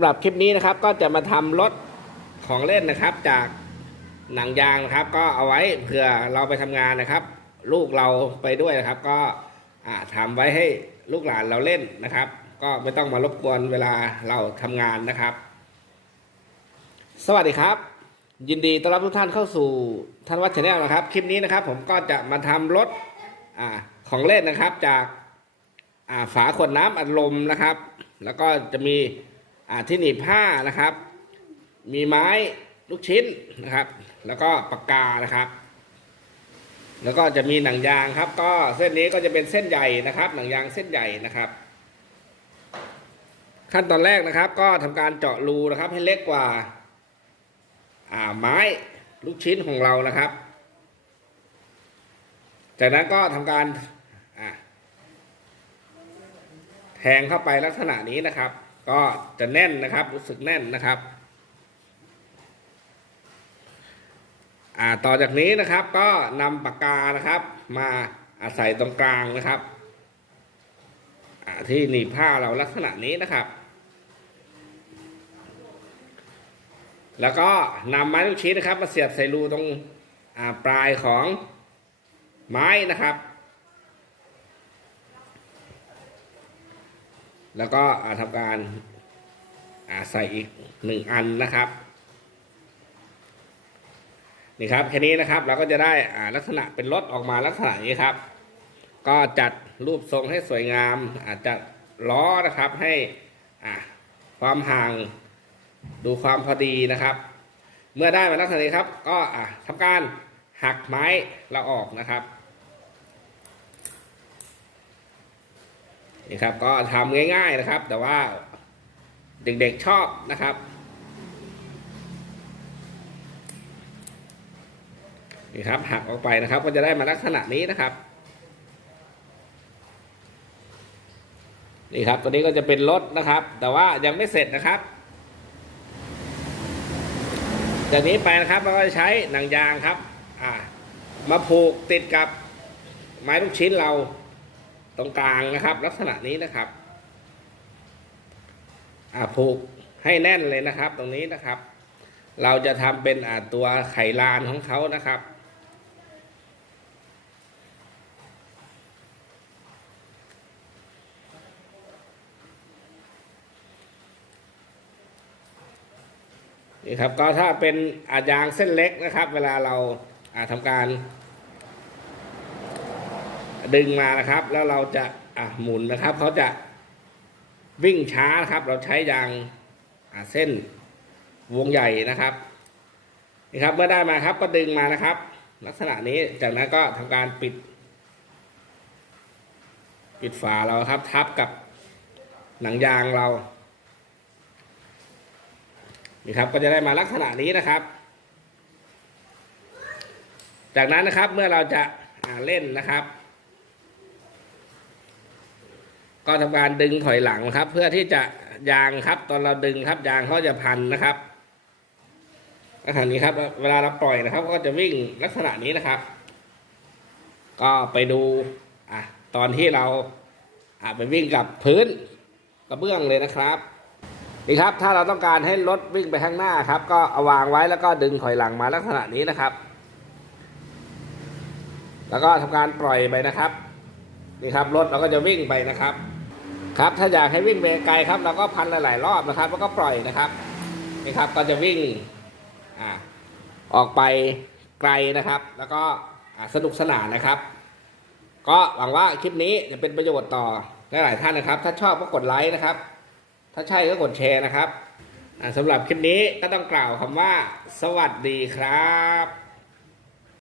สำหรับคลิปนี้นะครับก็จะมาทำรถของเล่นนะครับ จากหนังยางนะครับ ก็เอาไว้เผื่อเราไปทำงานนะครับ ลูกเราไปด้วยนะครับ ก็อ่าทำไว้ให้ลูกหลานเราเล่นนะครับ ก็ไม่ต้องมารบกวนเวลาเราทำงานนะครับ สวัสดีครับ ยินดีต้อนรับทุกท่านเข้าสู่ท่านวัดชาแนลนะครับ คลิปนี้นะครับ ผมก็จะมาทำรถอของเล่นนะครับจากฝาขวดน้ำอัดลมนะครับ แล้วก็จะมี อ่าที่หนีบผ้านะครับ มีไม้ลูกชิ้นนะครับ แล้วก็ปากกานะครับ แล้วก็จะมีหนังยางครับ ก็เส้นนี้ก็จะเป็นเส้นใหญ่นะครับ หนังยางเส้นใหญ่นะครับ ขั้นตอนแรกนะครับ ก็ทำการเจาะรูนะครับ ให้เล็กกว่า อ่าไม้ลูกชิ้นของเรานะครับ จากนั้นก็ทำการแทงเข้าไปลักษณะนี้นะครับ ก็จะแน่นนะครับ รู้สึกแน่นนะครับอ่าต่อจากนี้นะครับก็นำปากกานะครับ มาอาศัยตรงกลางนะครับอ่าที่หนีผ้าเราลักษณะนี้นะครับ แล้วก็นำไม้ลูกชิ้นนะครับ มาเสียบใส่รูตรงอ่าปลายของไม้นะครับ แล้วก็อาทำการอาใส่อีกหนึ่งอันนะครับนี่ครับแค่นี้นะครับเราก็จะได้อ่าลักษณะเป็นรถออกมาลักษณะนี้ครับ ก็จัดรูปทรงให้สวยงาม อาจจะล้อนะครับให้อ่าความห่างดูความพอดีนะครับ เมื่อได้มาลักษณะนี้ครับ ก็อะทำการหักไม้เราออกนะครับ นี่ครับก็ทำง่ายๆนะครับ แต่ว่าเด็กๆชอบนะครับนี่ครับหักออกไปนะครับ ก็จะได้มาลักษณะนี้นะครับนี่ครับตัวนี้ก็จะเป็นรถนะครับ แต่ว่ายังไม่เสร็จนะครับ จากนี้ไปนะครับเราก็จะใช้หนังยางครับ อ่า มาผูกติดกับไม้ลูกชิ้นเรา ตรงกลางนะครับ ลักษณะนี้นะครับ อ่าผูกให้แน่นเลยนะครับ ตรงนี้นะครับ เราจะทำเป็นอ่าตัวไขลานของเขานะครับนี่ครับก็ถ้าเป็นอายางเส้นเล็กนะครับ เวลาเราอ่าทำการ ดึงมานะครับ แล้วเราจะอะหมุนนะครับเขาจะวิ่งช้านะครับ เราใช้ยางเส้นวงใหญ่นะครับนี่ครับ เมื่อได้มาครับก็ดึงมานะครับ ลักษณะนี้จากนั้นก็ทำการปิด ปิดฝาเราครับ ทับกับหนังยางเรานี่ครับก็จะได้มาลักษณะนี้นะครับ จากนั้นนะครับเมื่อเราจะเล่นนะครับ ก็ทำการดึงถอยหลังครับ เพื่อที่จะยางครับ ตอนเราดึงครับยางเขาจะพันนะครับลักษณะนี้ครับ เวลาเราปล่อยนะครับ ก็จะวิ่งลักษณะนี้นะครับ ก็ไปดูอะตอนที่เราอะไปวิ่งกับพื้นกระเบื้องเลยนะครับนี่ครับถ้าเราต้องการให้รถวิ่งไปข้างหน้าครับ ก็เอาวางไว้แล้วก็ดึงถอยหลังมาลักษณะนี้นะครับ แล้วก็ทำการปล่อยไปนะครับนี่ครับรถเราก็จะวิ่งไปนะครับ ครับถ้าอยากให้วิ่งไปไกลครับเราก็พันหลายๆรอบนะครับ แล้วก็ปล่อยนะครับนี่ครับก็จะวิ่งอออกไปไกลนะครับ แล้วก็สนุกสนานนะครับ ก็หวังว่าคลิปนี้จะเป็นประโยชน์ต่อหลายๆท่านนะครับ ถ้าชอบก็กดไลค์นะครับ ถ้าใช่ก็กดแชร์นะครับสำหรับคลิปนี้ก็ต้องกล่าวคำว่า สวัสดีครับ